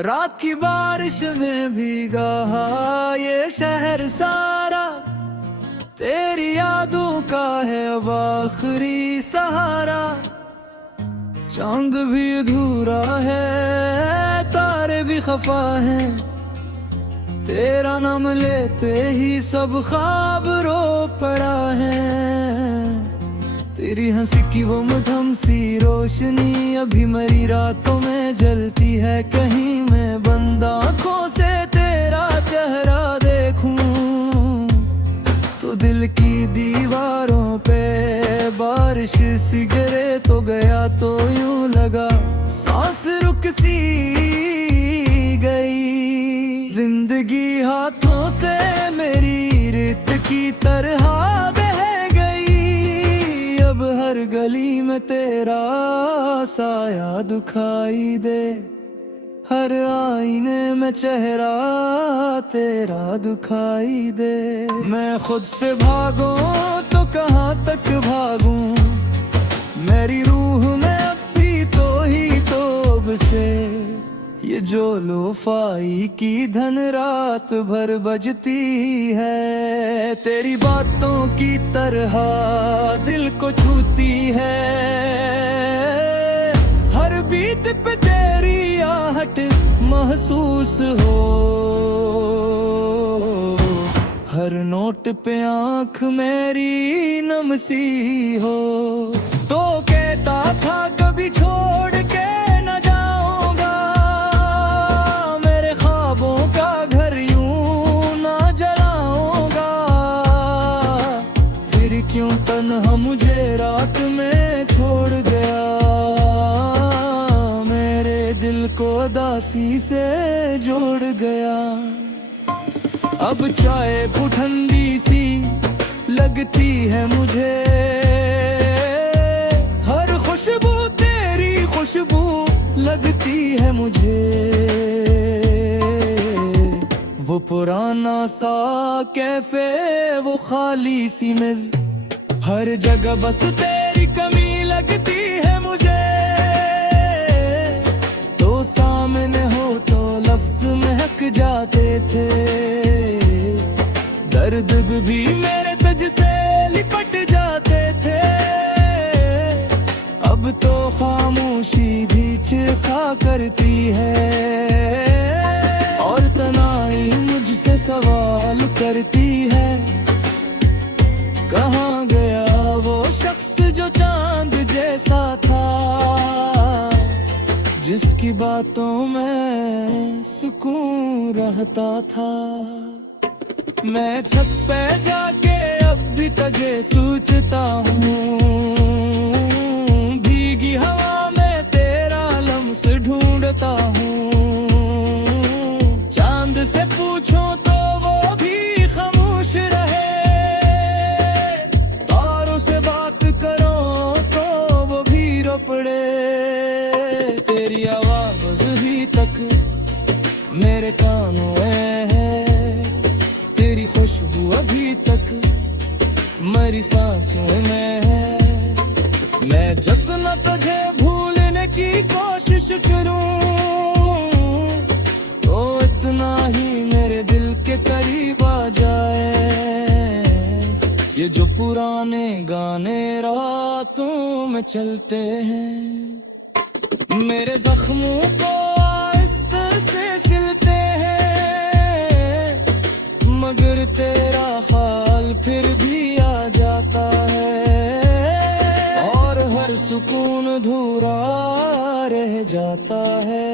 रात की बारिश में भीगा ये शहर सारा, तेरी यादों का है अब आखिरी सहारा। चांद भी अधूरा है, तारे भी खफा हैं, तेरा नाम लेते ही सब ख्वाब रो पड़ा है। तेरी हंसी की वो मधम सी रोशनी अभी मरी रातों में जलती है। कहीं मैं बंद आँखों से तेरा चेहरा देखूं तो दिल की दीवारों पे बारिश सी गिरे तो गया तो यूं लगा सांस रुक सी गई। जिंदगी हाथों से मेरी रेत की तरह बह गई। अब हर गली में तेरा साया दिखाई दे, हर आईने में चेहरा तेरा दिखाई दे। मैं खुद से भागूं तो कहाँ तक भागूं, मेरी रूह में अब भी तो ही तोब से ये जो लोफाई की धन रात भर बजती है। तेरी बातों की तरह दिल को छूती है, हर बीत पे तेरी आहट महसूस हो। हर नोट पे आँख मेरी नम सी हो। तो कहता था कभी छोड़ के न जाऊंगा, मेरे ख्वाबों का घर यूं ना जलाऊंगा। फिर क्यों तन्हा मुझे रात में छोड़ गया, दिल को दासी से जोड़ गया। अब चाय ठंडी सी लगती है मुझे, हर खुशबू तेरी खुशबू लगती है मुझे। वो पुराना सा कैफे, वो खाली सी मेज, हर जगह बस तेरी कमी लगती है मुझे। सामने हो तो लफ्ज महक जाते थे, दर्द भी मेरे तुझ से लिपट जाते थे। अब तो खामोशी भी चिरखा करती है, और तनाई मुझसे सवाल करती है। कहाँ गया वो शख्स जो चांद जैसा था, जिसकी बातों में सुकून रहता था। मैं छत पे जाके अब भी तुझे सोचता हूँ, भीगी हवा में तेरा लम्स ढूंढता हूँ। चांद से पूछो तो वो भी खामोश रहे, तारों से बात करो तो वो भी रो पड़े। तेरी आवाज़ अभी तक मेरे कानों में है, तेरी खुशबू अभी तक मेरी सांसों में है। मैं जितना तुझे भूलने की कोशिश करूं तो इतना ही मेरे दिल के करीब आ जाए। ये जो पुराने गाने रातों में चलते हैं, मेरे जख्मों को आहिस्ते से सिलते हैं। मगर तेरा ख्याल फिर भी आ जाता है, और हर सुकून अधूरा रह जाता है।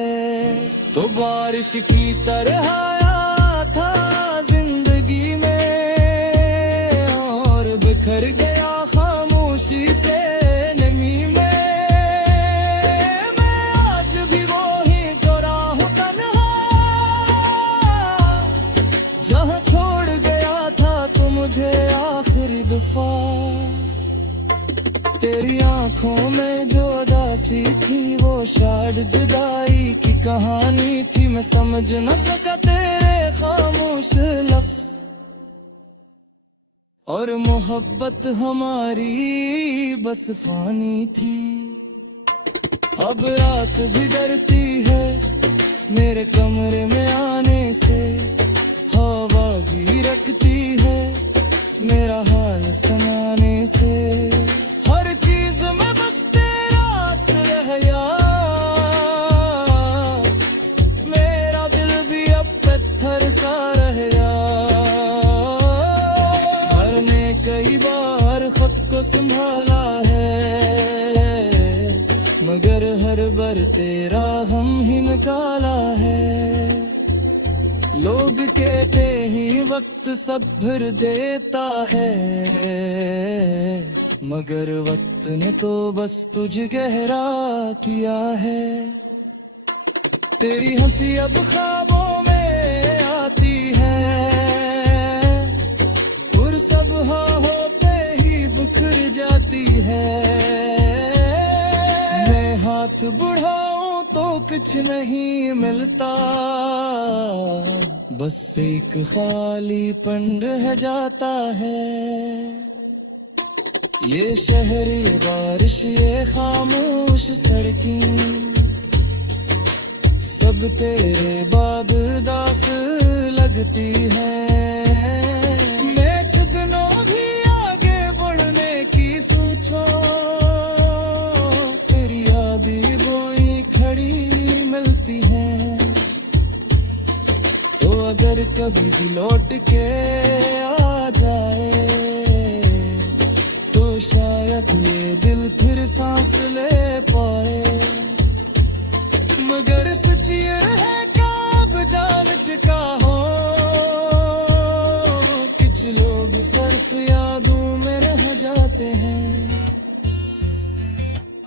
तो बारिश की तरह आया था जिंदगी में, और बिखर गया खामोशी से नमी में। जहाँ छोड़ गया था तो मुझे आखिरी दफा, तेरी आंखों में जो उदासी थी वो शायद जुदाई की कहानी थी। मैं समझ न सका तेरे खामोश लफ्ज, और मोहब्बत हमारी बस फानी थी। अब रात भी डरती है मेरे कमरे में आने से हवा भी रखती है मेरा हाल सुनाने से। हर चीज में बस तेरा अक्स रह गया, मेरा दिल भी अब पत्थर सा रह गया। हर ने कई बार खुद को संभाला है, मगर हर बार तेरा हम ही निकाला है। लोग कहते ही वक्त सब भर देता है, मगर वक्त ने तो बस तुझे गहरा किया है। तेरी हंसी अब ख्वाबों में आती है, और सब होते ही बिखर जाती है। मैं हाथ बढ़ाऊं तो कुछ नहीं मिलता, बस एक खालीपन रह जाता है। ये शहर, ये बारिश, ये खामोश सड़कें सब तेरे बाद दास लगती है। मैं छुदनों भी आगे बढ़ने की सोचो, तेरी यादें वही खड़ी मिलती है। तो अगर कभी भी लौट के आ जाए, तो शायद ये दिल फिर सांस ले पाए। मगर सच ये है कब जान चुका हो, कुछ लोग सिर्फ यादों में रह जाते हैं।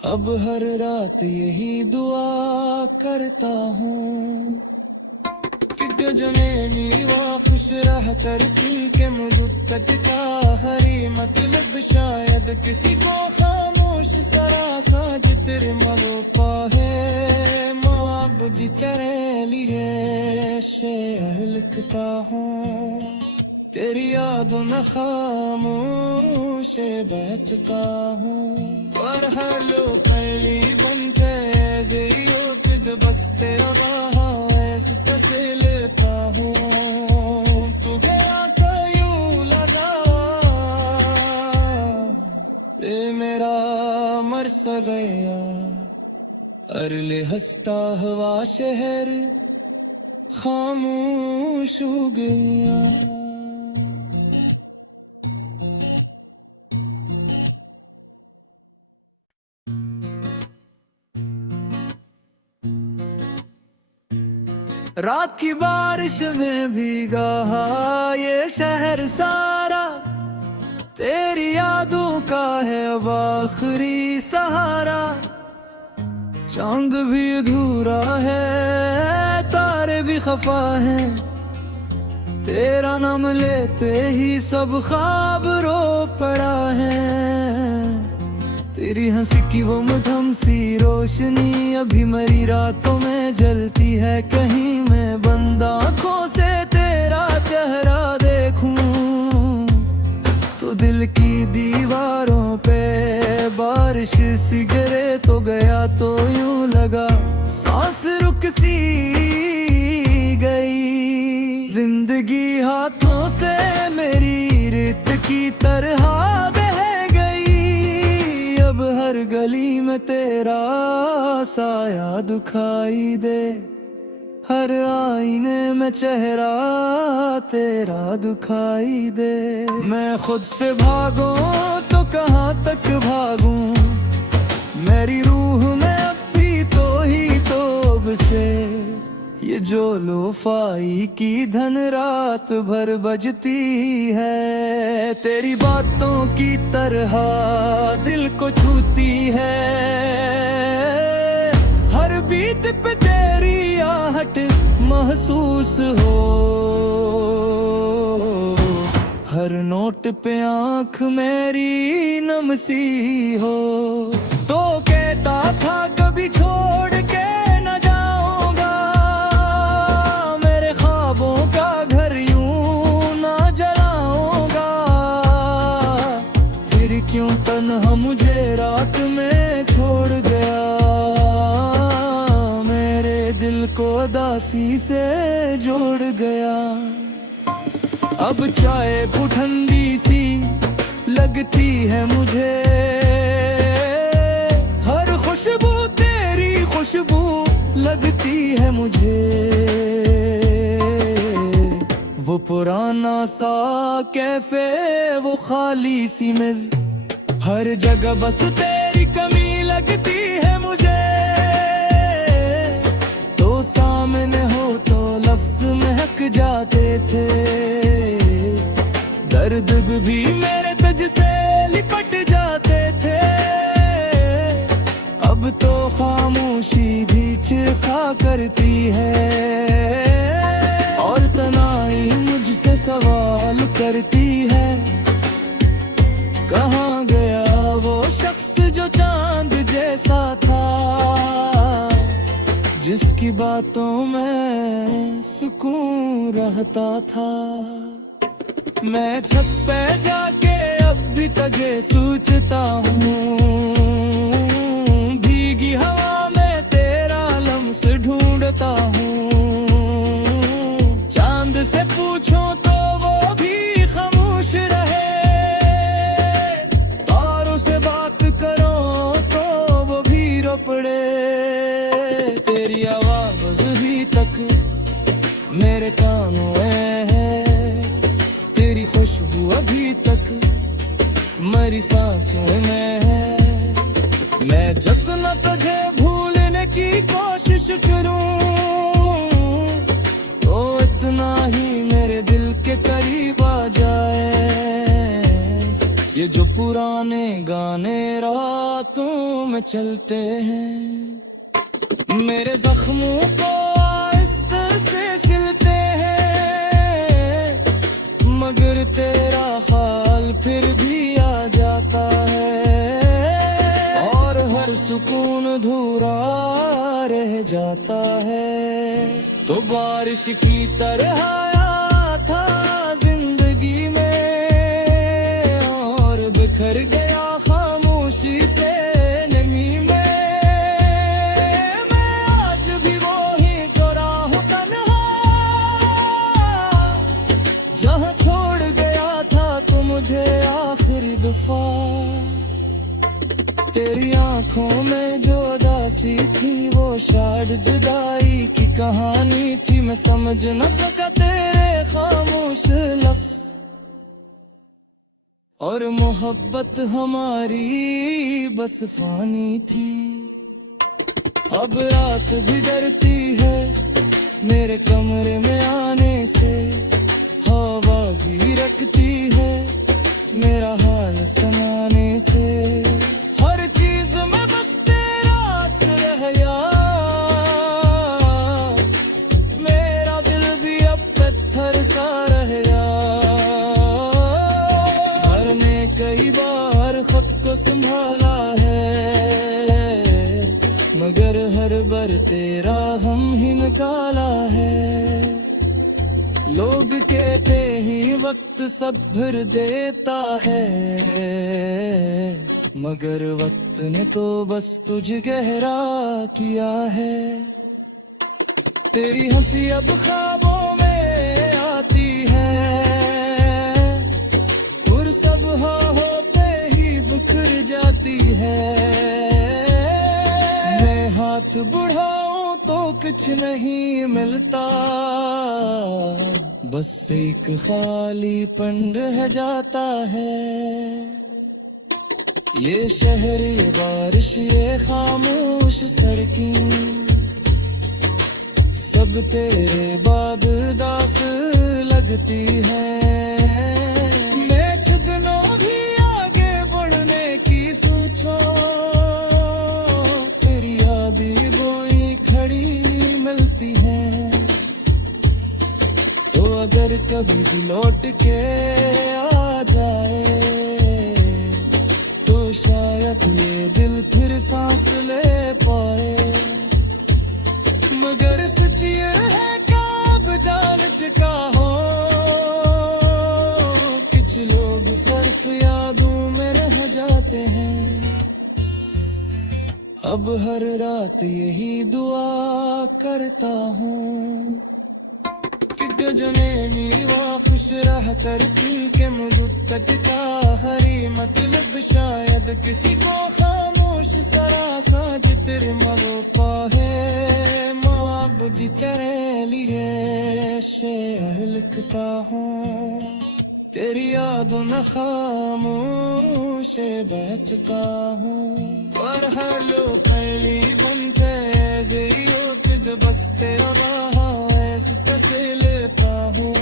अब हर रात यही दुआ करता हूँ कि गजने नीवा खुश रह कर के मुद्दत का हरी मतलब। शायद किसी को खामोश सरासा जितर मलो पाहे, माब जी तेरे लिए शेर लिखता हूँ। तेरी यादों में खामोश बैठता हूँ, और हेलो फैली बन के गई हो तुझ बस तेरा रहा ऐसे से लेता हूँ। तुझे आका यूं लगा ये मेरा मर सा गया, अरले हंसता हुआ शहर खामोश हो गया। रात की बारिश में भीगा ये शहर सारा, तेरी यादों का है अब आखिरी सहारा। चांद भी अधूरा है, तारे भी खफा हैं, तेरा नाम लेते ही सब ख्वाब रो पड़ा है। तेरी हंसी की वो मधम सी रोशनी अभी मरी रातों में जलती है। कहीं मैं बंद आँखों से तेरा चेहरा देखूं, तो दिल की दीवारों पे बारिश सी गिरे। तो गया तो यूं लगा सांस रुक सी गई। जिंदगी हाथों से मेरी रेत की तरह बह गई। अब हर गली में तेरा साया दिखाई दे, हर आईने में चेहरा तेरा दिखाई दे। मैं खुद से भागूं तो कहाँ तक भागूं, मेरी रूह में अब भी तो ही तोब से। ये जो लोफाई की धन रात भर बजती है, तेरी बातों की तरह दिल को छूती है। हर बीत पे तेरी आहट महसूस हो, हर नोट पे आंख मेरी नम सी हो। तो कहता था कभी छोड़ के न जाऊंगा, मेरे ख्वाबों का घर यूं ना जलाऊंगा। फिर क्यों तन्हा मुझे रात में छोड़ गया, मेरे दिल को दास उदासी से जोड़ गया। अब चाय ठंडी सी लगती है मुझे, हर खुशबू तेरी खुशबू लगती है मुझे। वो पुराना सा कैफे, वो खाली सी मेज, हर जगह बस तेरी कमी लगती है मुझे। तो सामने हो तो लफ्ज महक जाते थे, दर्द भी मेरे तुझ से लिपट जाते थे। अब तो खामोशी भी चिरखा करती है, और तनाई मुझसे सवाल करती है, कहाँ गया वो शख्स जो चांद जैसा था, जिसकी बातों में सुकून रहता था। मैं छत पे जाके अब भी तुझे सोचता हूँ, भीगी हवा में तेरा लम्स ढूंढता हूँ। चांद से पूछो तो वो भी खामोश रहे, तारों से बात करो तो वो भी रो पड़े। तेरी आवाज अभी तक मेरे कानों में है, तेरी खुशबू अभी तक मेरी सांसों में है। मैं जितना तुझे भूलने की कोशिश करूं, तो इतना ही मेरे दिल के करीब आ जाए। ये जो पुराने गाने रातों में चलते हैं, मेरे जख्मों को आहिस्ते से सिलते हैं, मगर तेरा ख्याल फिर भी आ जाता है, और हर सुकून अधूरा रह जाता है। तो बारिश की तरह आया था जिंदगी में, और बिखर गया खामोशी से नमी में। जहाँ छोड़ गया था तू मुझे आखिरी दफा, तेरी आंखों में जो उदासी थी वो शायद जुदाई की कहानी थी। मैं समझ न सका तेरे खामोश लफ्ज, और मोहब्बत हमारी बस फानी थी। अब रात भी डरती है मेरे कमरे में आने से, हवा भी रखती है मेरा हाल सुनाने से। हर चीज में बस तेरा अक्स रह गया, मेरा दिल भी अब पत्थर सा रह गया। हर ने कई बार खुद को संभाला है, मगर हर बार तेरा हम ही निकाला है। लोग कहते ही वक्त सब्र देता है, मगर वक्त ने तो बस तुझे गहरा किया है। तेरी हंसी अब ख्वाबों में आती है, और सब होते ही बिखर जाती है। मैं हाथ बढ़ाऊं तो कुछ नहीं मिलता, बस एक खालीपन रह जाता है। ये शहर, ये बारिश, ये खामोश सड़कें, सब तेरे बाद दास लगती है। मैं छुदनों भी आगे बढ़ने की सोचो, तेरी यादें वही खड़ी मिलती है। तो अगर कभी भी लौट के आ जाए, तो शायद ये दिल फिर सांस ले पाए। मगर सच ये है कब जान चुका हो, कुछ लोग सिर्फ यादों में रह जाते हैं। अब हर रात यही दुआ करता हूँ कि गजने नीवा खुश रह करती के मुद्दत का हरी मतलब शायद किसी को खामोश सरासा जितर मरोपा है माब जी तेरे लिए शेर लिखता हूँ तेरी यादों में खामोश बैठता हूँ और हेलो फैली बनते गई हो तुझे बस तेरा रहा ऐसे से लेता हूँ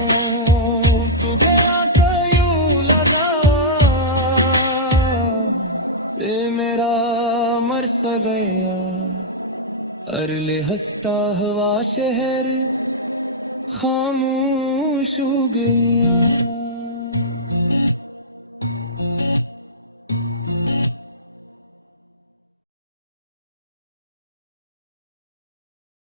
तुम्हें आका यूं लगा ये मेरा मर सा गया अरले हंसता हुआ शहर खामोश हो गया।